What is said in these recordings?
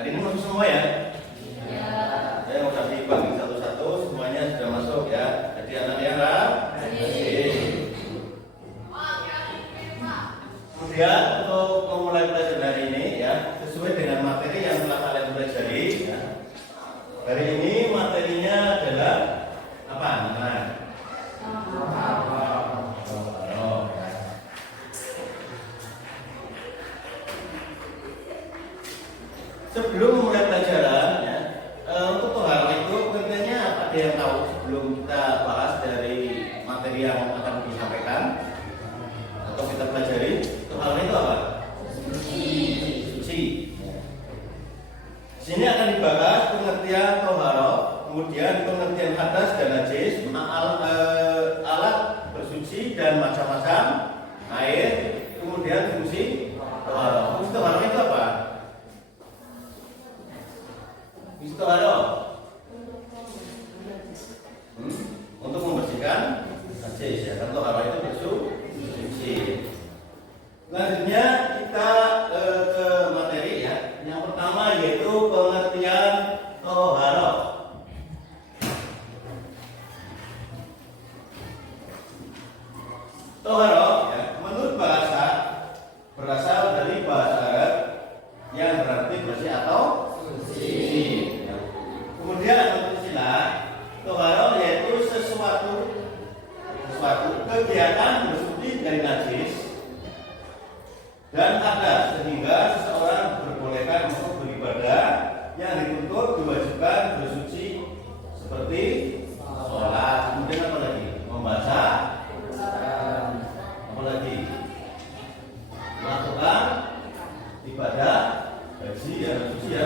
Hari ini masuk semua ya? Iya. Saya mau kasih bagi satu-satu, semuanya sudah masuk ya. Jadi anak yang kemudian untuk memulai pelajaran hari ini ya, sesuai dengan materi yang telah kalian pelajari ya. Hari ini materinya adalah apa? Sebelum memulai pelajaran ya, untuk toharo itu pentingnya ada yang tahu sebelum kita bahas dari materi yang akan disampaikan atau kita pelajari. Toharo itu apa? Suci. Di sini akan dibahas pengertian toharo, kemudian pengertian hadas dan najis, alat bersuci dan macam-macam air, kemudian fungsi toharo. Fungsi toharo itu apa? Toharo untuk membersihkan najis ya, kan toharo itu bersuci. Selanjutnya kita ke materi ya. Yang pertama yaitu pengertian toharo. Toharo ya, menurut bahasa berasal dari bahasa Arab yang berarti bersih atau suci. Kemudian untuk istilah toharo yaitu sesuatu kegiatan bersuci dari najis dan hadas sehingga seseorang diperbolehkan untuk beribadah yang dituntut diwajibkan bersuci seperti sholat, kemudian apa lagi? Membaca, apa lagi? Melakukan ibadah haji ya, suci ya.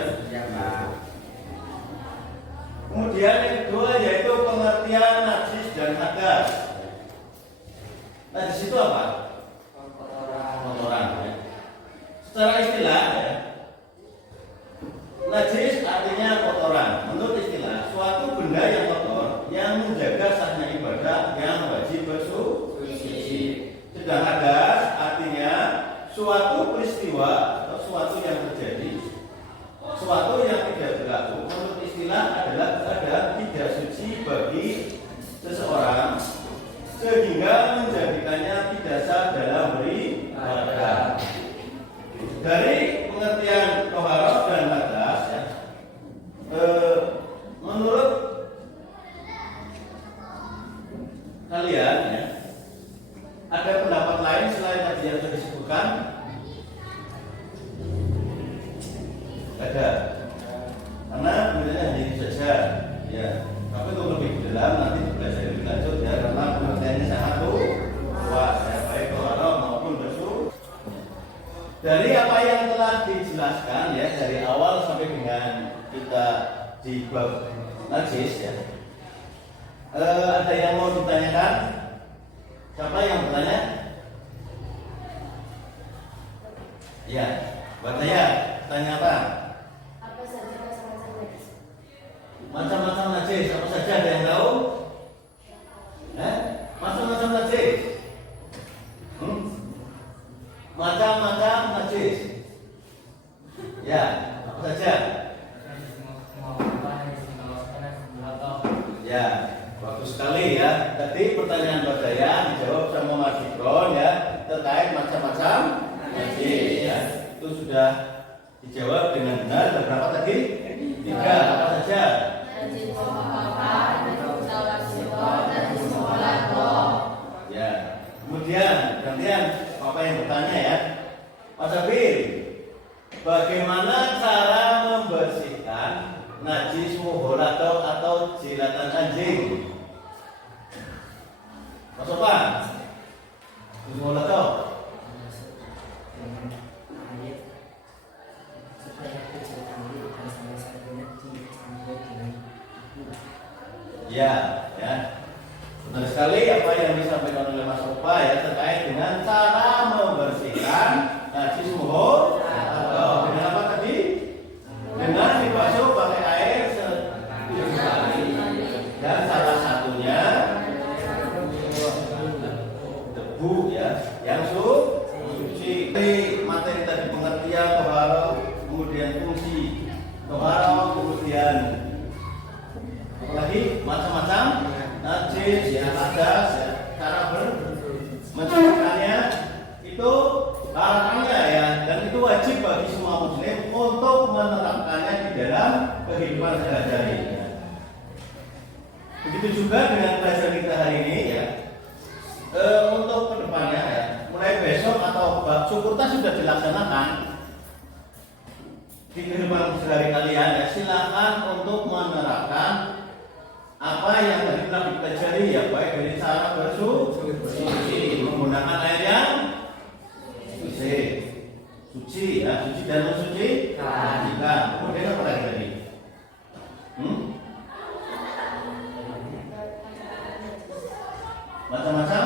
Kemudian yang kedua yaitu pengertian najis dan hadas. Najis itu apa? Kotoran ya. Secara istilah ya, najis artinya kotoran. Menurut istilah, suatu benda yang kotor yang menjaga sahnya ibadah yang wajib bersuci. Sedang hadas artinya suatu peristiwa atau suatu yang terjadi, suatu yang tidak berlaku. Menurut istilah adalah ada tidak suci bagi seseorang sehingga menjadikannya tidak sah dalam beribadah. Dari saja. Karena pengertiannya hanya itu saja. Ya. Tapi untuk lebih dalam nanti belajar lebih lanjut ya, karena pengertiannya sangat luas ya, baik toharo maupun bersuci. Dari apa yang telah dijelaskan ya dari awal sampai dengan kita di bab najis ya. Ada yang mau ditanyakan? Siapa yang bertanya? Ya, buat saya tanya apa? Apa saja macam-macam najis? Macam-macam najis, apa saja ada yang tahu? Macam-macam najis. Macam-macam najis. Ya, apa saja? Ya, bagus sekali ya. Tadi pertanyaan Mbak Daya dijawab sama Mas Ikron ya terkait macam-macam najis ya. Itu sudah dijawab dengan benar. Ada berapa tadi? 3. Apa saja? Najis muhammad, najis tawasito, najis muhalato. Ya. Kemudian gantian apa yang bertanya ya? Mas Abir, bagaimana cara membersihkan najis muhalato atau jilatan anjing? Mas Sopan, muhalato. Ya, ya. Benar sekali apa yang disampaikan oleh Mas Sopa ya terkait dengan cara membersihkan najis muhalato. Dengan apa tadi? Dengan dibasuh pakai air sekali. Dan salah satunya debu ya, yang suci. Materi tadi pengertian toharo, kemudian fungsi toharo, kemudian lagi macam-macam najis ya, ada ya, cara mencucikannya itu larangannya ya, dan itu wajib bagi semua muslim untuk menerapkannya di dalam kehidupan sehari-hari ya. Begitu juga dengan pelajaran kita hari ini ya. Untuk kedepannya ya, mulai besok atau bab syukurta sudah dilaksanakan di kehidupan sehari kalian ya, silakan untuk menerapkan apa yang tadi telah dipelajari ya, baik dari cara bersuci menggunakan air yang suci ya, suci dan mensuci jika kemudian apa lagi tadi? Macam-macam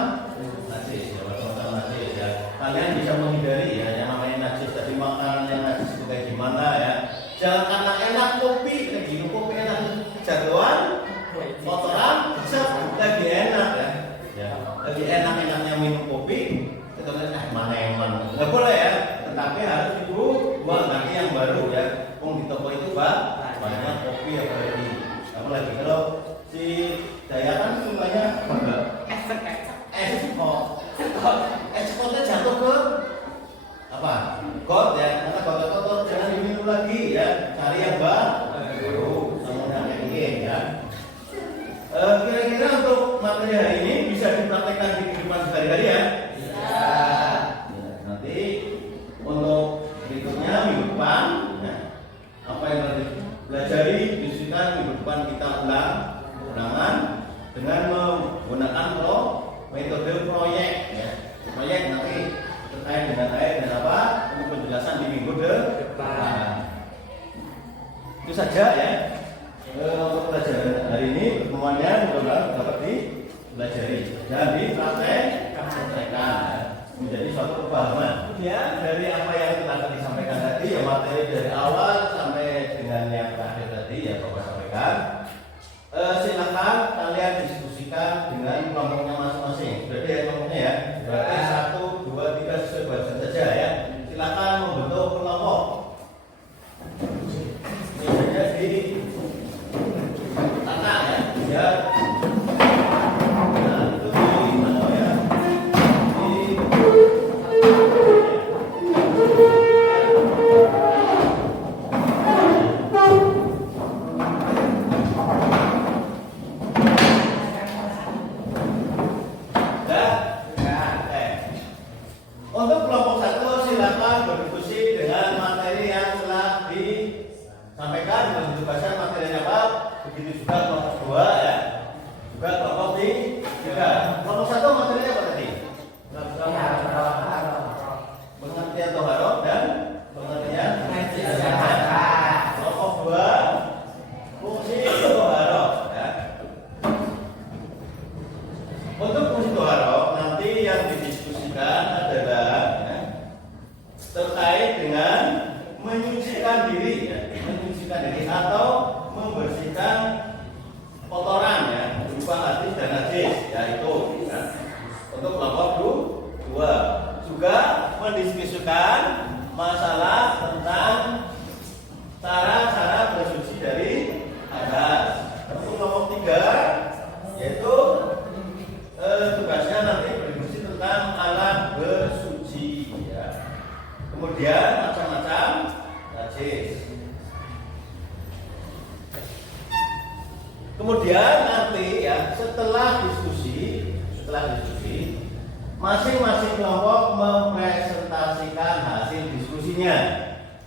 najis ya, macam-macam najis ya. Kalian bisa menghindari ya yang namanya najis tadi, makanan yang najis itu kayak gimana ya. Jangan karena enak kopi kayak gini, kopi enak jatuhan kotoran lagi enak ya, lagi enak-enaknya minum kopi kita mana nggak boleh ya, tetapi harus dibuang nanti yang baru ya. Di toko itu banyak kopi apalagi kalau si Daya kan sukanya ekspornya jatuh ke apa? Got ya, karena got kotor jangan diminum lagi ya, cari yang baru sama yang ini ya. Kira-kira untuk materi hari ini bisa dipraktekkan di kehidupan sehari-hari ya? Bisa. Ya, nanti untuk berikutnya minggu depan ya, apa yang tadi pelajari diskusikan minggu depan kita ulangan dengan menggunakan metode proyek ya. Proyek nanti terkait dengan air dan apa untuk penjelasan di minggu depan. Itu saja ya. Untuk pelajaran hari ini pertemuannya mudah-mudahan dapat dipelajari dan dipraktekkan menjadi suatu kepahaman. Ya, dari apa yang telah disampaikan tadi ya, materi dari awal sampai dengan yang terakhir tadi ya Bapak sampaikan. Silakan kalian diskusikan dengan kelompoknya masing-masing. Berarti ya kelompoknya ya. Berarti 1, 2, 3 sesuai bahasan saja ya. Silakan membentuk kelompok. Ini saja di ya. Nah, itu di mana ya? Di diri ya, menyucikan diri atau membersihkan kotoran ya, berupa hadis dan najis, yaitu ya, untuk kelompok dua. Juga mendiskusikan masalah tentang cara-cara bersuci dari hadas. Untuk kelompok 3 yaitu tugasnya nanti berdiskusi tentang alat bersuci ya. Kemudian macam-macam najis. Kemudian nanti ya setelah diskusi masing-masing kelompok mempresentasikan hasil diskusinya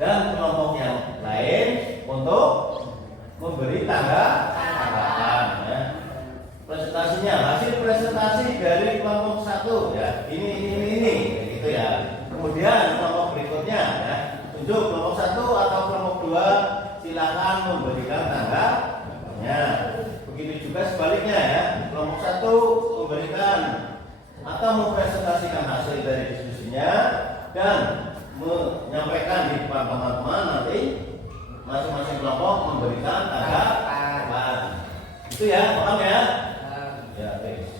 dan kelompok yang lain untuk memberi tanggapan ya. Presentasinya, hasil presentasi dari kelompok 1 ya, ini gitu ya. Kemudian kelompok berikutnya ya, untuk kelompok 1 atau kelompok 2 silakan memberikan tanggapannya. Begitu juga sebaliknya ya, kelompok 1 memberikan atau mempresentasikan hasil dari diskusinya dan menyampaikan di depan teman-teman, nanti masing-masing kelompok memberikan tanggapan. Itu ya, paham ya? Ya, baik.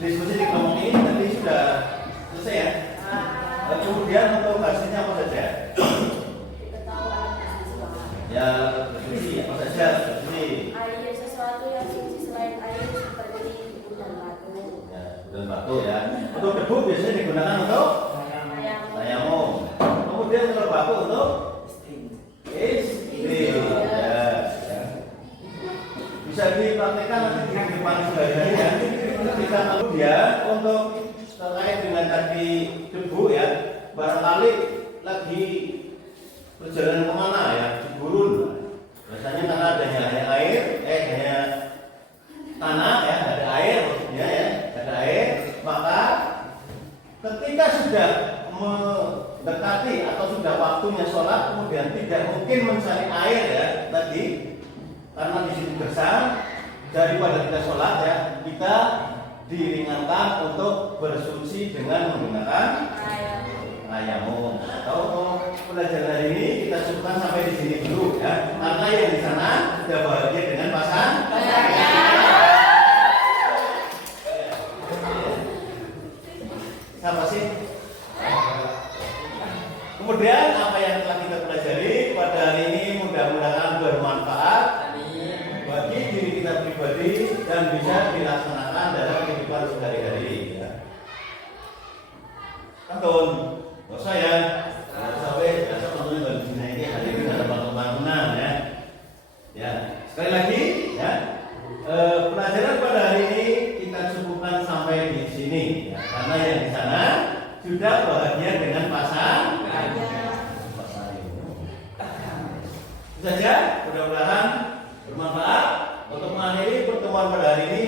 Diskusi di kelompok ini tadi sudah selesai ya. Kemudian untuk hasilnya apa saja? Ya, diskusi apa saja? Diskusi. Air sesuatu yang suci selain air seperti debu dan batu. Ya, dan batu ya. Untuk debu biasanya digunakan untuk tayamum. Kemudian kalau batu untuk istri. Ya. Bisa dipraktekkan nanti di depan sehari-hari ya. Kita kemudian untuk terkait dengan tadi debu ya, barangkali lagi perjalanan kemana ya, di gurun. Biasanya karena adanya air, hanya tanah ya, ada air maksudnya ya, ada air, maka ketika sudah mendekati atau sudah waktunya sholat, kemudian tidak mungkin mencari air ya tadi, karena di situ gersang. Daripada kita sholat ya, kita diringankan untuk bersuci dengan menggunakan tayamum. Atau pelajaran hari ini kita cukupkan sampai di sini dulu ya, karena yang di sana sudah bahagia dengan pasangannya. Siapa sih? Kemudian apa yang telah kita pelajari pada hari ini mudah-mudahan bermanfaat bagi diri kita pribadi dan bisa dilaksanakan dalam kehidupan sehari-hari ya. Kantun, nggak usah ya, sampai besok tentunya dari sini ini hadir dalam bangunan ya. Ya, sekali lagi ya, pelajaran pada hari ini kita cukupkan sampai di sini ya, karena yang di sana sudah bahagia dengan pasangannya. Itu saja, mudah-mudahan bermanfaat. Untuk mengakhiri pertemuan pada hari ini